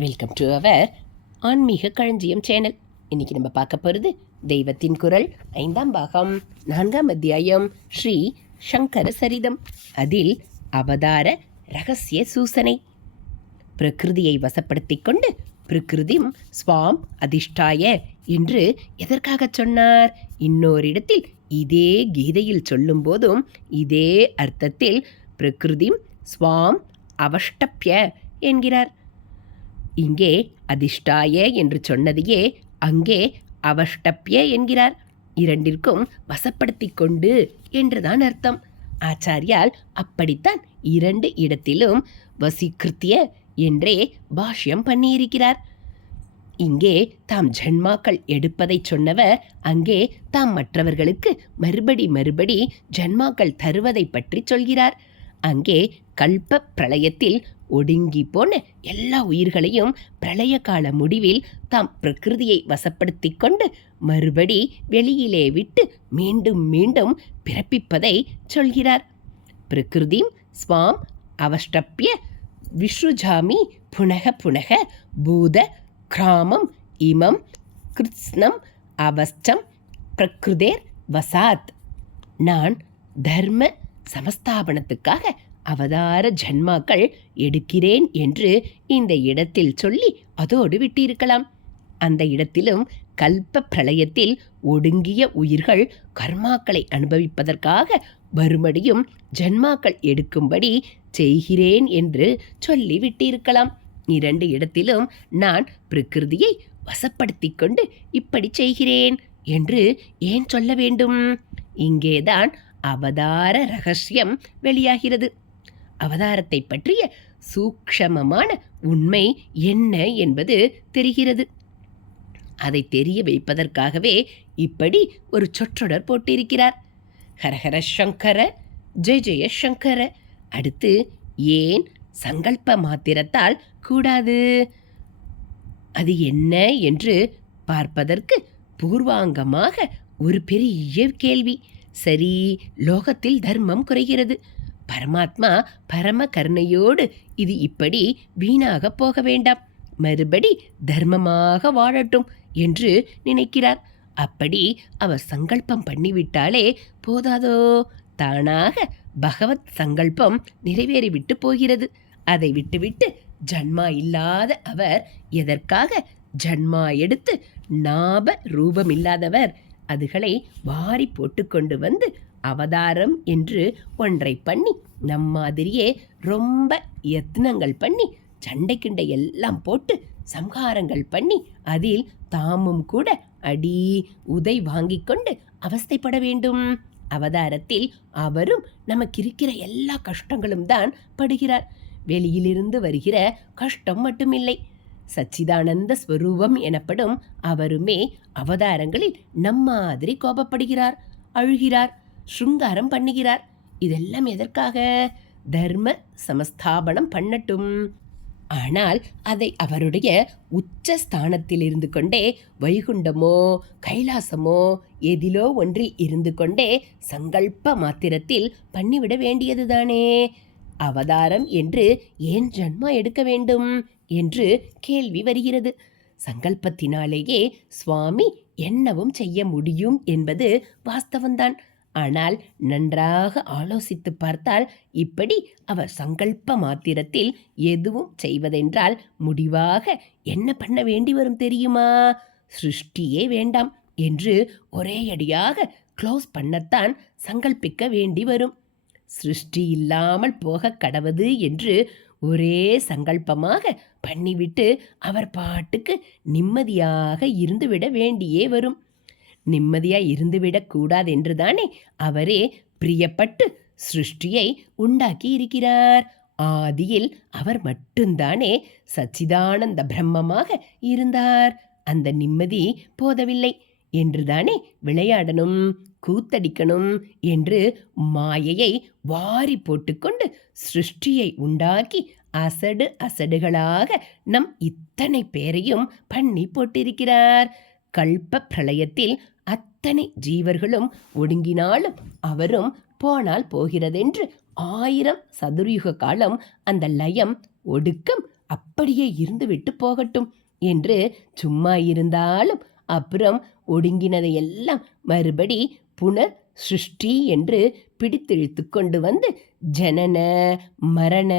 Welcome to our ஆன்மீக களஞ்சியம் channel இன்னைக்கு நம்ம பார்க்க போகிறது தெய்வத்தின் குரல் ஐந்தாம் பாகம் நான்காம் அத்தியாயம் ஸ்ரீ சங்கர சரிதம். அதில் அவதார ரகசிய சூசனை. பிரகிருதியை வசப்படுத்தி கொண்டு பிரகிருதிம் ஸ்வாம் அதிஷ்டாய என்று எதற்காக சொன்னார்? இன்னோரிடத்தில் இதே கீதையில் சொல்லும் போதும் இதே அர்த்தத்தில் பிரகிருதிம் ஸ்வாம் அவஷ்டப்ய என்கிறார். இங்கே அதிஷ்டாய என்று சொன்னதையே அங்கே அவஷ்டப்ய என்கிறார். இரண்டிற்கும் வசப்படுத்திக் கொண்டு என்றுதான் அர்த்தம். ஆச்சாரியால் அப்படித்தான் இரண்டு இடத்திலும் வசீகிருத்திய என்றே பாஷ்யம் பண்ணியிருக்கிறார். இங்கே தாம் ஜென்மாக்கள் எடுப்பதை சொன்னவர் அங்கே தாம் மற்றவர்களுக்கு மறுபடி மறுபடி ஜென்மாக்கள் தருவதை பற்றி சொல்கிறார். அங்கே கல்ப பிரளயத்தில் ஒடுங்கி போன எல்லா உயிர்களையும் பிரளய கால முடிவில் தாம் பிரகிருதியை வசப்படுத்திக் கொண்டு மறுபடி வெளியிலே விட்டு மீண்டும் மீண்டும் பிறப்பிப்பதை சொல்கிறார். பிரகிருதிம் ஸ்வாம் அவஷ்டப்ய விஸ்ருஜாமி புனக புனக பூத கிராமம் இமம் கிருத்ஸ்னம் அவஸ்டம் பிரகிருதேர் வசாத். நான் தர்ம சமஸ்தாபனத்துக்காக அவதார ஜன்மாக்கள் எடுக்கிறேன் என்று இந்த இடத்தில் சொல்லி அதோடு விட்டிருக்கலாம். அந்த இடத்திலும் கல்ப பிரளயத்தில் ஒடுங்கிய உயிர்கள் கர்மாக்களை அனுபவிப்பதற்காக மறுபடியும் ஜன்மாக்கள் எடுக்கும்படி செய்கிறேன் என்று சொல்லி விட்டிருக்கலாம். இரண்டு இடத்திலும் நான் பிரகிருதியை வசப்படுத்திக் கொண்டு இப்படி செய்கிறேன் என்று ஏன் சொல்ல வேண்டும்? இங்கேதான் அவதார ரகசியம் வெளியாகிறது. அவதாரத்தை பற்றிய சூக்ஷமமான உண்மை என்ன என்பது தெரிகிறது. அதை தெரிய வைப்பதற்காகவே இப்படி ஒரு சொற்றொடர் போட்டிருக்கிறார். ஹரஹர சங்கர ஜெய ஜெய சங்கர. அடுத்து ஏன் சங்கல்ப மாத்திரத்தால் கூடாது? அது என்ன என்று பார்ப்பதற்கு பூர்வாங்கமாக ஒரு பெரிய கேள்வி. சரி லோகத்தில் தர்மம் குறைகிறது. பரமாத்மா பரம கருணையோடு இது இப்படி வீணாக போக வேண்டாம். மறுபடி தர்மமாக வாழட்டும் என்று நினைக்கிறார். அப்படி அவர் சங்கல்பம் பண்ணிவிட்டாலே போதாதோ? தானாக பகவத் சங்கல்பம் நிறைவேறிவிட்டு போகிறது. அதை விட்டுவிட்டு ஜன்மா இல்லாத அவர் எதற்காக ஜன்மா எடுத்து நாப ரூபமில்லாதவர் அதுகளை வாரி போட்டுக்கொண்டு வந்து அவதாரம் என்று ஒன்றை பண்ணி நம் மாதிரியே ரொம்ப யத்னங்கள் பண்ணி சண்டை கிண்டை எல்லாம் போட்டு சம்ஹாரங்கள் பண்ணி அதில் தாமும் கூட அடி உதை வாங்கி கொண்டு அவஸ்தைப்பட வேண்டும். அவதாரத்தில் அவரும் நமக்கு இருக்கிற எல்லா கஷ்டங்களும் தான் படுகிறார். வெளியிலிருந்து வருகிற கஷ்டம் மட்டுமில்லை. சச்சிதானந்த ஸ்வரூபம் எனப்படும் அவருமே அவதாரங்களில் நம்மாதிரி கோபப்படுகிறார் அழுகிறார். ஸ்ருங்காரம் பண்ணுகிறார். இதெல்லாம் எதற்காக? தர்ம சமஸ்தாபனம் பண்ணட்டும். ஆனால் அதை அவருடைய உச்ச ஸ்தானத்தில் இருந்து கொண்டே வைகுண்டமோ கைலாசமோ எதிலோ ஒன்றில் இருந்து கொண்டே சங்கல்ப மாத்திரத்தில் பண்ணிவிட வேண்டியதுதானே? அவதாரம் என்று ஏன் ஜன்மா எடுக்க வேண்டும் என்று கேள்வி வருகிறது. சங்கல்பத்தினாலேயே சுவாமி என்னவும் செய்ய முடியும் என்பது வாஸ்தவம்தான். ஆனால் நன்றாக ஆலோசித்து பார்த்தால் இப்படி அவர் சங்கல்ப மாத்திரத்தில் எதுவும் செய்வதென்றால் முடிவாக என்ன பண்ண வேண்டி வரும் தெரியுமா? சிருஷ்டியே வேண்டாம் என்று ஒரே அடியாக க்ளோஸ் பண்ணத்தான் சங்கல்பிக்க வேண்டி வரும். சிருஷ்டி இல்லாமல் போக கடவது என்று ஒரே சங்கல்பமாக பண்ணிவிட்டு அவர் பாட்டுக்கு நிம்மதியாக இருந்துவிட வேண்டியே வரும். நிம்மதியாய் இருந்துவிடக் கூடாதென்றுதானே அவரே பிரியப்பட்டு சிருஷ்டியை உண்டாக்கி இருக்கிறார். ஆதியில் அவர் மட்டும்தானே சச்சிதானந்த பிரம்மமாக இருந்தார். அந்த நிம்மதி போதவில்லை. என்றுதானே விளையாடணும் கூத்தடிக்கணும் என்று மாயையை வாரி போட்டுக்கொண்டு சிருஷ்டியை உண்டாக்கி அசடு அசடுகளாக நம் இத்தனை பேரையும் பண்ணி போட்டிருக்கிறார். கல்ப பிரளயத்தில் அத்தனை ஜீவர்களும் ஒடுங்கினாலும் அவரும் போனால் போகிறதென்று ஆயிரம் சதுர்யுக காலம் அந்த லயம் ஒடுக்கம் அப்படியே இருந்துவிட்டு போகட்டும் என்று சும்மா இருந்தாலும் அப்புறம் ஒடுங்கினதையெல்லாம் மறுபடி புனர் சிருஷ்டி என்று பிடித்திழுத்து கொண்டு வந்து ஜனன மரண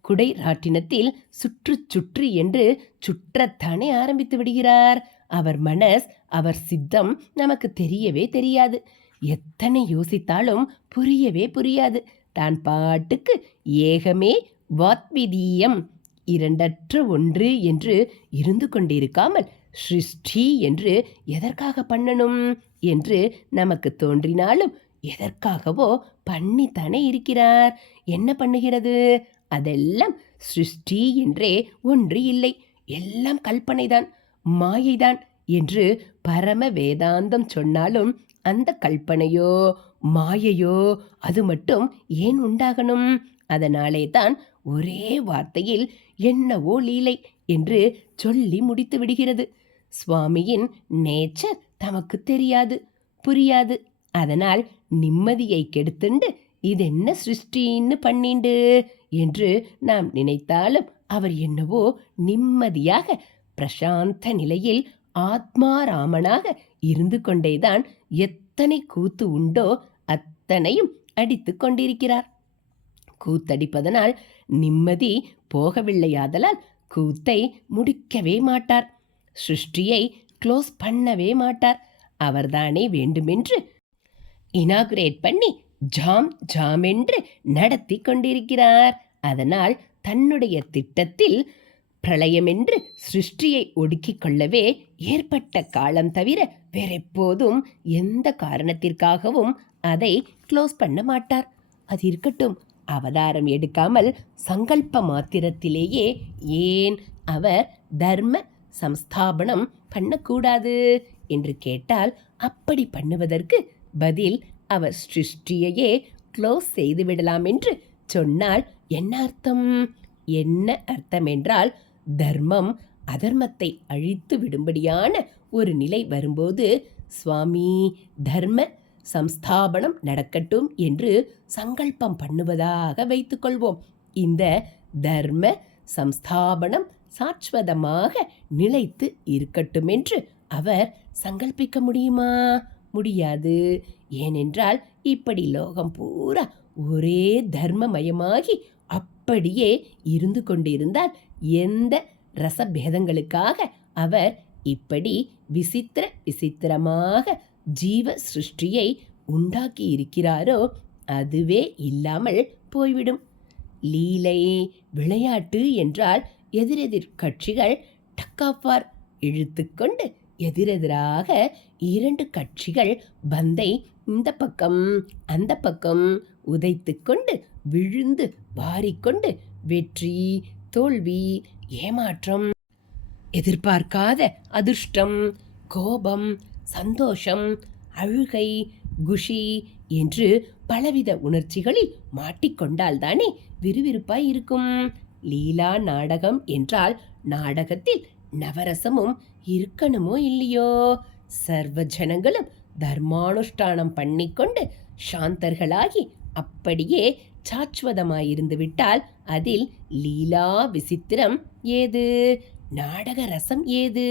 குடை ராட்டினத்தில் சுற்று சுற்று என்று சுற்றத்தானே ஆரம்பித்து விடுகிறார். அவர் மனஸ் அவர் சித்தம் நமக்கு தெரியவே தெரியாது. எத்தனை யோசித்தாலும் புரியவே புரியாது. தான் பாட்டுக்கு ஏகமே வாத்விதீயம் இரண்டற்ற ஒன்று என்று இருந்து கொண்டிருக்காமல் சிருஷ்டி என்று எதற்காக பண்ணணும் என்று நமக்கு தோன்றினாலும் எதற்காகவோ பண்ணித்தானே இருக்கிறார். என்ன பண்ணுகிறது? அதெல்லாம் சிருஷ்டி என்றே ஒன்று இல்லை. எல்லாம் கல்பனைதான். மாயைதான் என்று பரம வேதாந்தம் சொன்னாலும் அந்த கல்பனையோ மாயையோ அது மட்டும் ஏன் உண்டாகணும்? அதனாலே தான் ஒரே வார்த்தையில் என்னவோ லீலை என்று சொல்லி முடித்து விடுகிறது. சுவாமியின் நேச்சர் தமக்கு தெரியாது புரியாது. அதனால் நிம்மதியை கெடுத்துண்டு இதென்ன சிருஷ்டின்னு பண்ணிண்டு? என்று நாம் நினைத்தாலும் அவர் என்னவோ நிம்மதியாக பிரசாந்த நிலையில் ஆத்மாராமனாக இருந்து கொண்டேதான் எத்தனை கூத்து உண்டோ அத்தனையும் அடித்து கொண்டிருக்கிறார். கூத்தடிப்பதனால் நிம்மதி போகவில்லையாதலால் கூத்தை முடிக்கவே மாட்டார். சிருஷ்டியை க்ளோஸ் பண்ணவே மாட்டார். அவர்தானே வேண்டுமென்று இனாகுரேட் பண்ணி ஜாம் ஜாம் என்று நடத்தி கொண்டிருக்கிறார். அதனால் தன்னுடைய திட்டத்தில் பிரளயமென்று சிருஷ்டியை ஒடுக்கிக் கொள்ளவே ஏற்பட்ட காலம் தவிர வேறெப்போதும் எந்த காரணத்திற்காகவும் அதை க்ளோஸ் பண்ண மாட்டார். அது இருக்கட்டும் அவதாரம் எடுக்காமல் சங்கல்ப மாத்திரத்திலேயே ஏன் அவர் தர்ம சம்ஸ்தாபனம் பண்ணக்கூடாது என்று கேட்டால் அப்படி பண்ணுவதற்கு பதில் அவர் சிருஷ்டியையே க்ளோஸ் செய்து விடலாம் என்று சொன்னால் என்ன அர்த்தம்? என்ன அர்த்தம் என்றால் தர்மம் அதர்மத்தை அழித்து விடும்படியான ஒரு நிலை வரும்போது சுவாமி தர்ம சம்ஸ்தாபனம் நடக்கட்டும் என்று சங்கல்பம் பண்ணுவதாக வைத்துக்கொள்வோம் இந்த தர்ம சம்ஸ்தாபனம் சாஸ்வதமாக நிலைத்து இருக்கட்டும் என்று அவர் சங்கல்பிக்க முடியுமா? முடியாது. ஏனென்றால் இப்படி லோகம் பூரா ஒரே தர்மமயமாகி அப்படியே இருந்து கொண்டிருந்தால் எந்த ரசபேதங்களுக்காக அவர் இப்படி விசித்திர விசித்திரமாக ஜீவ சிருஷ்டியை உண்டாக்கி இருக்கிறாரோ அதுவே இல்லாமல் போய்விடும். லீலை விளையாட்டு என்றால் எதிரெதிர் கட்சிகள் டக்காப்பார் இழுத்துக்கொண்டு எதிரெதிராக இரண்டு கட்சிகள் பந்தை இந்த பக்கம் அந்த பக்கம் உதைத்துக்கொண்டு விழுந்து வாரிக்கொண்டு வெற்றி தோல்வி ஏமாற்றம் எதிர்பார்க்காத அதிர்ஷ்டம் கோபம் சந்தோஷம் அழுகை குஷி என்று பலவித உணர்ச்சிகளில் மாட்டிக்கொண்டால்தானே விறுவிறுப்பாய் இருக்கும். லீலா நாடகம் என்றால் நாடகத்தில் நவரசமும் இருக்கணுமோ இல்லையோ? சர்வ ஜனங்களும் தர்மானுஷ்டானம் பண்ணிக்கொண்டு சாந்தர்களாகி அப்படியே சாச்வதமாயிருந்துவிட்டால் அதில் லீலா விசித்திரம் ஏது? நாடக ரசம் ஏது?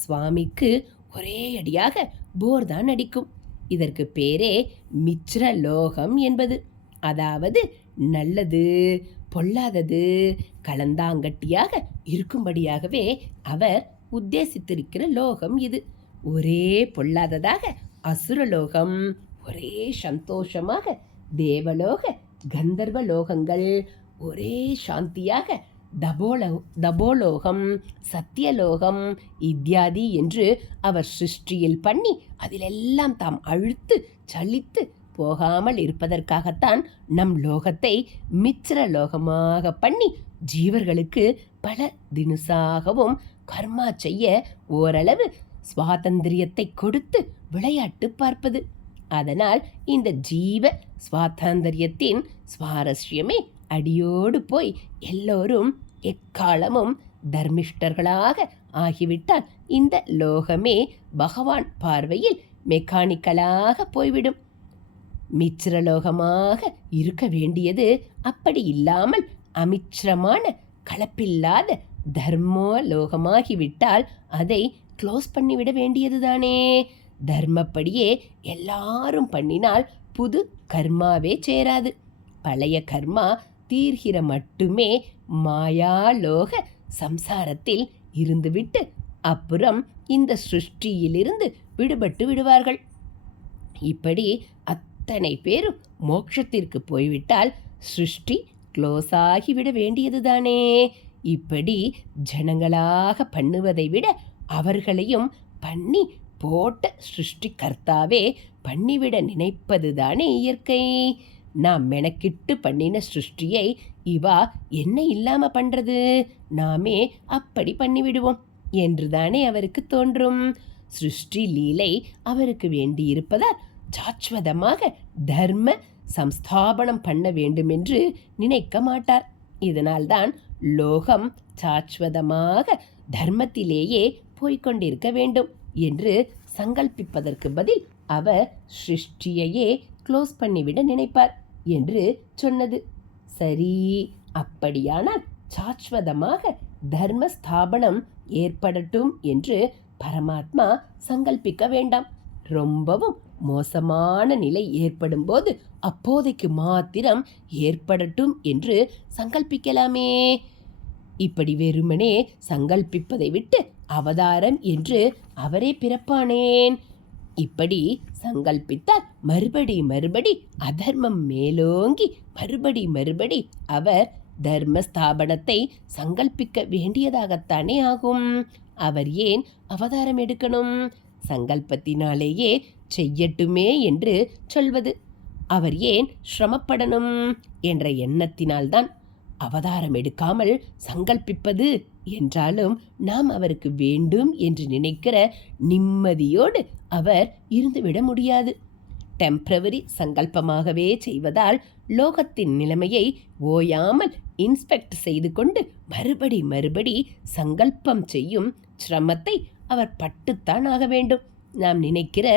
சுவாமிக்கு ஒரே அடியாக போர் தான் அடிக்கும். இதற்கு பேரே மிச்சர லோகம் என்பது. அதாவது நல்லது பொல்லாதது கலந்தாங்கட்டியாக இருக்கும்படியாகவே அவர் உத்தேசித்திருக்கிற லோகம் இது. ஒரே பொல்லாததாக அசுரலோகம் ஒரே சந்தோஷமாக தேவலோக கந்தர்வ லோகங்கள் ஒரே சாந்தியாக தபோல தபோலோகம் சத்தியலோகம் இத்தியாதி என்று அவர் சிருஷ்டியில் பண்ணி அதிலெல்லாம் தாம் அழுத்து சலித்து போகாமல் இருப்பதற்காகத்தான் நம் லோகத்தை மிச்சிர லோகமாக பண்ணி ஜீவர்களுக்கு பல தினுசாகவும் கர்மா செய்ய ஓரளவு சுவாதந்திரியத்தை கொடுத்து விளையாட்டு பார்ப்பது. அதனால் இந்த ஜீவ சுவாதந்திரியத்தின் சுவாரஸ்யமே அடியோடு போய் எல்லோரும் எக்காலமும் தர்மிஷ்டர்களாக ஆகிவிட்டால் இந்த லோகமே பகவான் பார்வையில் மெக்கானிக்கலாக போய்விடும். மிச்சிரலோகமாக இருக்க வேண்டியது அப்படி இல்லாமல் அமிச்சிரமான கலப்பில்லாத தர்மலோகமாகிவிட்டால் அதை க்ளோஸ் பண்ணிவிட வேண்டியதுதானே? தர்மப்படியே எல்லாரும் பண்ணினால் புது கர்மாவே சேராது. பழைய கர்மா தீர்கிற மட்டுமே மாயாலோக சம்சாரத்தில் இருந்துவிட்டு அப்புறம் இந்த சிருஷ்டியிலிருந்து விடுபட்டு விடுவார்கள். இப்படி அத்தனை பேரும் மோட்சத்திற்கு போய்விட்டால் சிருஷ்டி க்ளோஸ் ஆகிவிட வேண்டியதுதானே. இப்படி ஜனங்களாக பண்ணுவதை விட அவர்களையும் பண்ணி போட்ட சிருஷ்டிகர்த்தாவே பண்ணிவிட நினைப்பது தானே இயற்கை. நாம் மெனக்கிட்டு பண்ணின சிருஷ்டியை இவா என்ன இல்லாம பண்றது? நாமே அப்படி பண்ணிவிடுவோம் என்றுதானே அவருக்கு தோன்றும். சிருஷ்டி லீலை அவருக்கு வேண்டியிருப்பதால் சாஸ்வதமாக தர்ம சம்ஸ்தாபனம் பண்ண வேண்டுமென்று நினைக்க மாட்டார். இதனால்தான் லோகம் சாஸ்வதமாக தர்மத்திலேயே போய்க்கொண்டிருக்க வேண்டும். என்று சங்கல்பிப்பதற்கு பதில் அவர் சிருஷ்டியையே க்ளோஸ் பண்ணிவிட நினைப்பார் என்று சொன்னது. சரி அப்படியானால் சாஸ்வதமாக தர்ம ஸ்தாபனம் ஏற்படட்டும் என்று பரமாத்மா சங்கல்பிக்க வேண்டாம். ரொம்பவும் மோசமான நிலை ஏற்படும் போது அப்போதைக்கு மாத்திரம் ஏற்படட்டும் என்று சங்கல்பிக்கலாமே. இப்படி வெறுமனே சங்கல்பிப்பதை விட்டு அவதாரம் என்று அவரே பிறப்பானேன். இப்படி சங்கல்பித்தால் மறுபடி மறுபடி அதர்மம் மேலோங்கி மறுபடி மறுபடி அவர் தர்ம ஸ்தாபனத்தை சங்கல்பிக்க வேண்டியதாகத்தானே ஆகும். அவர் ஏன் அவதாரம் எடுக்கணும்? சங்கல்பத்தினாலேயே செய்யட்டுமே என்று சொல்வது. அவர் ஏன் சிரமப்படணும்? என்ற எண்ணத்தினால்தான் அவதாரம் எடுக்காமல் சங்கல்பிப்பது என்றாலும் நாம் அவருக்கு வேண்டும் என்று நினைக்கிற நிம்மதியோடு அவர் இருந்துவிட முடியாது. டெம்ப்ரவரி சங்கல்பமாகவே செய்வதால் லோகத்தின் நிலைமையை ஓயாமல் இன்ஸ்பெக்ட் செய்து கொண்டு மறுபடி மறுபடி சங்கல்பம் செய்யும் சிரமத்தை அவர் பட்டுத்தான் ஆக வேண்டும். நாம் நினைக்கிற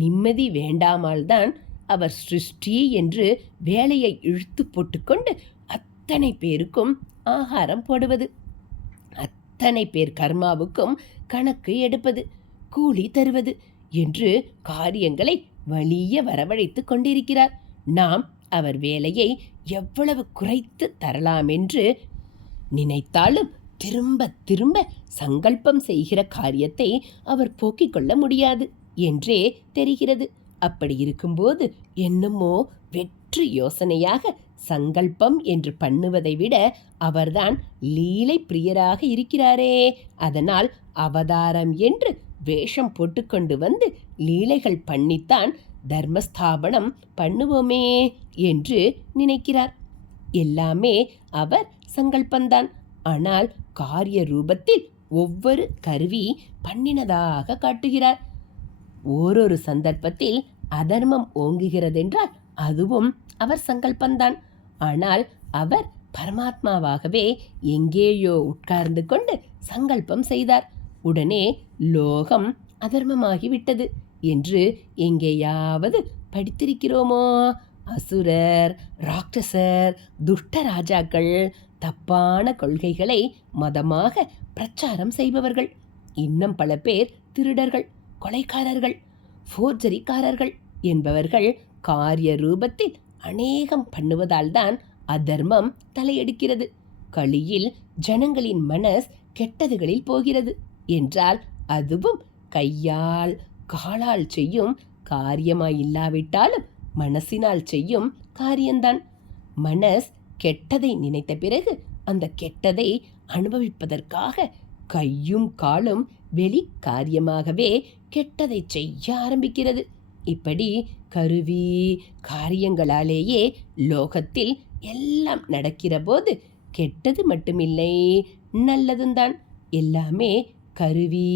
நிம்மதி வேண்டாமால்தான் அவர் சிருஷ்டி என்று வேலையை இழுத்து போட்டுக்கொண்டு அத்தனை பேருக்கும் ஆகாரம் போடுவது. அத்தனை பேர் கர்மாவுக்கும் கணக்கு எடுப்பது கூலி தருவது என்று காரியங்களை வலிய வரவழைத்து கொண்டிருக்கிறார். நாம் அவர் வேலையை எவ்வளவு குறைத்து தரலாம் என்று நினைத்தாலும் திரும்ப திரும்ப சங்கல்பம் செய்கிற காரியத்தை அவர் போக்கிக் கொள்ள முடியாது என்றே தெரிகிறது. அப்படி இருக்கும்போது என்னமோ வெற்று யோசனையாக சங்கல்பம் என்று பண்ணுவதை விட அவர்தான் லீலை பிரியராக இருக்கிறாரே. அதனால் அவதாரம் என்று வேஷம் போட்டுக்கொண்டு வந்து லீலைகள் பண்ணித்தான் தர்மஸ்தாபனம் பண்ணுவோமே என்று நினைக்கிறார். எல்லாமே அவர் சங்கல்பந்தான். ஆனால் காரிய ரூபத்தில் ஒவ்வொரு கருவி பண்ணினதாக காட்டுகிறார். ஓரொரு சந்தர்ப்பத்தில் அதர்மம் ஓங்குகிறதென்றால் அதுவும் அவர் சங்கல்பந்தான். ஆனால் அவர் பரமாத்மாவாகவே எங்கேயோ உட்கார்ந்து கொண்டு சங்கல்பம் செய்தார். உடனே லோகம் அதர்மமாகிவிட்டது. என்று எங்கேயாவது படித்திருக்கிறோமோ? அசுரர் ராட்சசர் துஷ்ட ராஜாக்கள் தப்பான கொள்கைகளை மதமாக பிரச்சாரம் செய்பவர்கள். இன்னும் பல பேர் திருடர்கள் கொலைக்காரர்கள் ஃபோர்ஜரிக்காரர்கள் என்பவர்கள் காரிய ரூபத்தில் அநேகம் பண்ணுவதால் தான் அதர்மம் தலையெடுக்கிறது. களியில் ஜனங்களின் மனஸ் கெட்டதுகளில் போகிறது என்றால் அதுவும் கையால் காலால் செய்யும் காரியமாயில்லாவிட்டாலும் மனசினால் செய்யும் காரியம்தான் மனஸ் கெட்டதை நினைத்த பிறகு அந்த கெட்டதை அனுபவிப்பதற்காக கையும் காலும் வெளி காரியமாகவே கெட்டதை செய்ய ஆரம்பிக்கிறது. இப்படி கருவி காரியங்களாலேயே லோகத்தில் எல்லாம் நடக்கிற போது கெட்டது மட்டுமில்லை நல்லதும்தான் எல்லாமே கருவி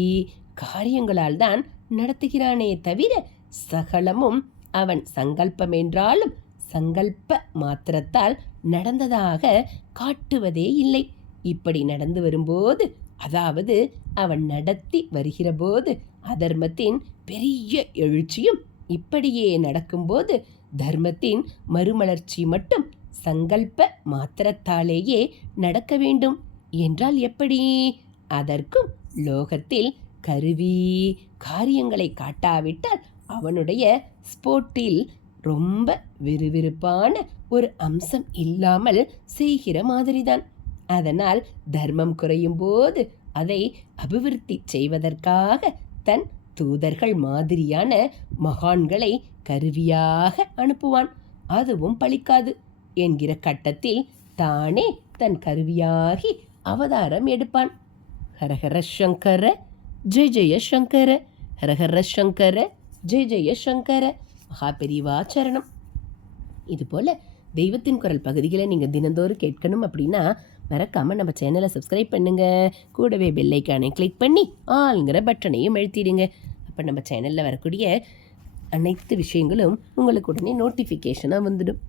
காரியங்களால் தான் நடத்துகிறானே தவிர சகலமும் அவன் சங்கல்பம் என்றாலும் சங்கல்ப மாத்திரத்தால் நடந்ததாக காட்டுவதே இல்லை. இப்படி நடந்து வரும்போது அதாவது அவன் நடத்தி வருகிறபோது அதர்மத்தின் பெரிய எழுச்சியும் இப்படியே நடக்கும்போது தர்மத்தின் மறுமலர்ச்சி மட்டும் சங்கல்ப மாத்திரத்தாலேயே நடக்க வேண்டும். என்றால் எப்படி? அதற்கும் லோகத்தில் கருவி காரியங்களை காட்டாவிட்டால் அவனுடைய ஸ்போர்ட்டில் ரொம்ப விறுவிறுப்பான ஒரு அம்சம் இல்லாமல் செய்கிற மாதிரிதான். அதனால் தர்மம் குறையும் போது அதை அபிவிருத்தி செய்வதற்காக தன் தூதர்கள் மாதிரியான மகான்களை கருவியாக அனுப்புவான். அதுவும் பலிக்காது என்கிற கட்டத்தில் தானே தன் கருவியாகி அவதாரம் எடுப்பான். ஹரஹர சங்கர ஜெய ஜெய சங்கர ஹரஹர சங்கர ஜெய ஜெய சங்கர. மகாபெரிவாச்சரணம் இதுபோல் தெய்வத்தின் குரல் பகுதிகளை நீங்கள் தினந்தோறும் கேட்கணும் அப்படின்னா மறக்காமல் நம்ம சேனலை சப்ஸ்கிரைப் பண்ணுங்கள் கூடவே பெல்லைக்கானை கிளிக் பண்ணி ஆளுங்கிற பட்டனையும் அழுத்திடுங்க. அப்போ நம்ம சேனலில் வரக்கூடிய அனைத்து விஷயங்களும் உங்களுக்கு உடனே நோட்டிஃபிகேஷனாக வந்துடும்.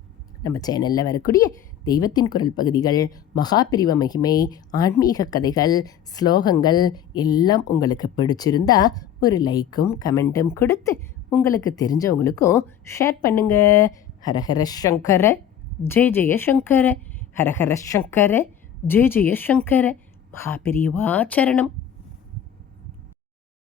நம்ம சேனலில் வரக்கூடிய தெய்வத்தின் குரல் பகுதிகள் மகாபிரிவ மகிமை ஆன்மீக கதைகள் ஸ்லோகங்கள் எல்லாம் உங்களுக்கு பிடிச்சிருந்தா ஒரு லைக்கும் கமெண்ட்டும் கொடுத்து உங்களுக்கு தெரிஞ்சவங்களுக்கும் ஷேர் பண்ணுங்கள் ஹரஹர சங்கர ஜெய ஜெய சங்கர ஹரஹர சங்கர. ஜெய ஜெய சங்கர மகாபிரிவாச்சரணம்